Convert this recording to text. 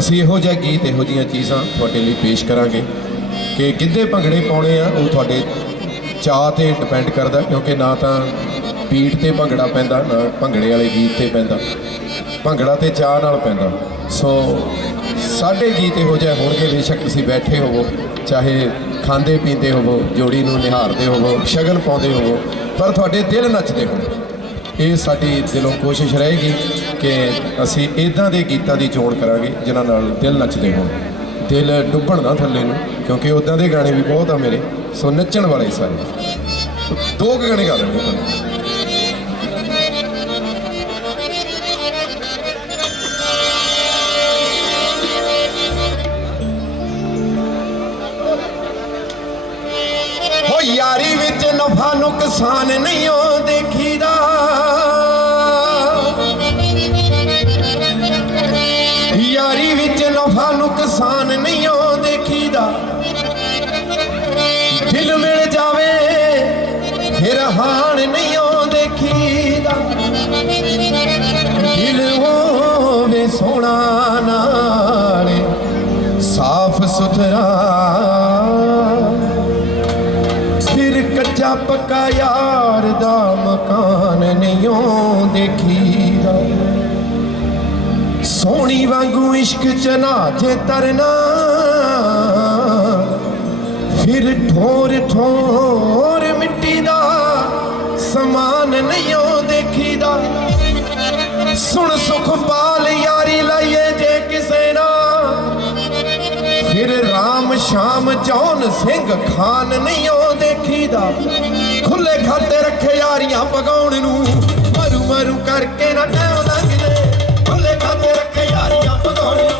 ਅਸੀਂ ਇਹੋ ਜਿਹਾ ਗੀਤ, ਇਹੋ ਜਿਹੀਆਂ ਚੀਜ਼ਾਂ ਤੁਹਾਡੇ ਲਈ ਪੇਸ਼ ਕਰਾਂਗੇ ਕਿ ਕਿੱਦੇ ਭੰਗੜੇ ਪਾਉਣੇ ਆ, ਉਹ ਤੁਹਾਡੇ ਚਾਹ ਤੇ ਡਿਪੈਂਡ ਕਰਦਾ, ਕਿਉਂਕਿ ਨਾ ਤਾਂ ਬੀਟ ਤੇ ਭੰਗੜਾ ਪੈਂਦਾ, ਨਾ ਭੰਗੜੇ ਵਾਲੇ ਗੀਤ ਤੇ ਪੈਂਦਾ, ਭੰਗੜਾ ਤੇ ਚਾਹ ਨਾਲ ਪੈਂਦਾ। ਸੋ ਸਾਡੇ ਗੀਤ ਇਹੋ ਜਿਹੇ ਹੋਣਗੇ, ਬੇਸ਼ੱਕ ਤੁਸੀਂ ਬੈਠੇ ਹੋਵੋ, ਚਾਹੇ ਖਾਂਦੇ ਪੀਂਦੇ ਹੋਵੋ, ਜੋੜੀ ਨੂੰ ਨਿਹਾਰਦੇ ਹੋਵੋ, ਸ਼ਗਨ ਪਾਉਂਦੇ ਹੋਵੋ, ਪਰ ਤੁਹਾਡੇ ਦਿਲ ਨੱਚਦੇ ਹੋਣ। ਇਹ ਸਾਡੀ ਦਿਲੋਂ ਕੋਸ਼ਿਸ਼ ਰਹੇਗੀ ਕਿ ਅਸੀਂ ਇਦਾਂ ਦੇ ਗੀਤਾਂ ਦੀ ਚੋਣ ਕਰਾਂਗੇ, ਜਿਨ੍ਹਾਂ ਨਾਲ ਦਿਲ ਨੱਚਦੇ ਹੋਣ। ਦਿਲ ਡੁੱਬਣ ਨਾ ਥੱਲੇ ਨੂੰ, ਕਿਉਂਕਿ ਉਦਾਂ ਦੇ ਗਾਣੇ ਵੀ ਬਹੁਤ ਆ ਮੇਰੇ। ਸੋ ਨੱਚਣ ਵਾਲੇ ਸਾਰੇ। ਦੋ ਕੁ ਗਾਣੇ ਗਾ ਲੈਣੇ ਤੁਹਾਨੂੰ ਹੋ ਯਾਰੀ ਵਿੱਚ ਨਫਾ ਨੁਕਸਾਨ ਨਹੀਂ ਓ ਫਿਰ ਹਾਨ ਨਹੀਂ ਓ ਦੇਖੀਦਾ। ਦਿਲ ਹੋਵੇ ਸੋਹਣਾ ਨਾਲੇ, ਸਾਫ਼ ਸੁਥਰਾ। ਫਿਰ ਕੱਚਾ ਪੱਕਾ ਯਾਰ ਦਾ ਮਕਾਨ ਨਹੀਂ ਦੇਖੀਦਾ। ਸੋਹਣੀ ਵਾਂਗੂ ਇਸ਼ਕ ਚ ਨਾ ਜੇ ਤਰਨਾ, ਫਿਰ ਠੋਰ ਠੋਰ ਅਸਮਾਨ ਨਹੀਂਓ ਦੇਖੀਦਾ। ਸੁਣ ਸੁਖ ਪਾਲ ਯਾਰੀ ਲਾਈਏ ਜੇ ਕਿਸੇ ਨਾਲ। ਫਿਰ ਰਾਮ ਸ਼ਾਮ ਜੌਨ ਸਿੰਘ ਖਾਨ ਨਹੀਂ ਨਹੀਂਓ ਦੇਖੀਦਾ। ਖੁੱਲੇ ਖਾਤੇ ਰੱਖੇ ਯਾਰੀਆਂ ਪਗਾਉਣ ਨੂੰ। ਮਰੂ ਮਰੂ ਕਰਕੇ ਨਾ ਟਾਈਮ ਲੰਘ ਖੁੱਲੇ ਖਾਤੇ ਰੱਖੇ ਯਾਰੀਆਂ ਪਗਾਉਣ ਨੂੰ।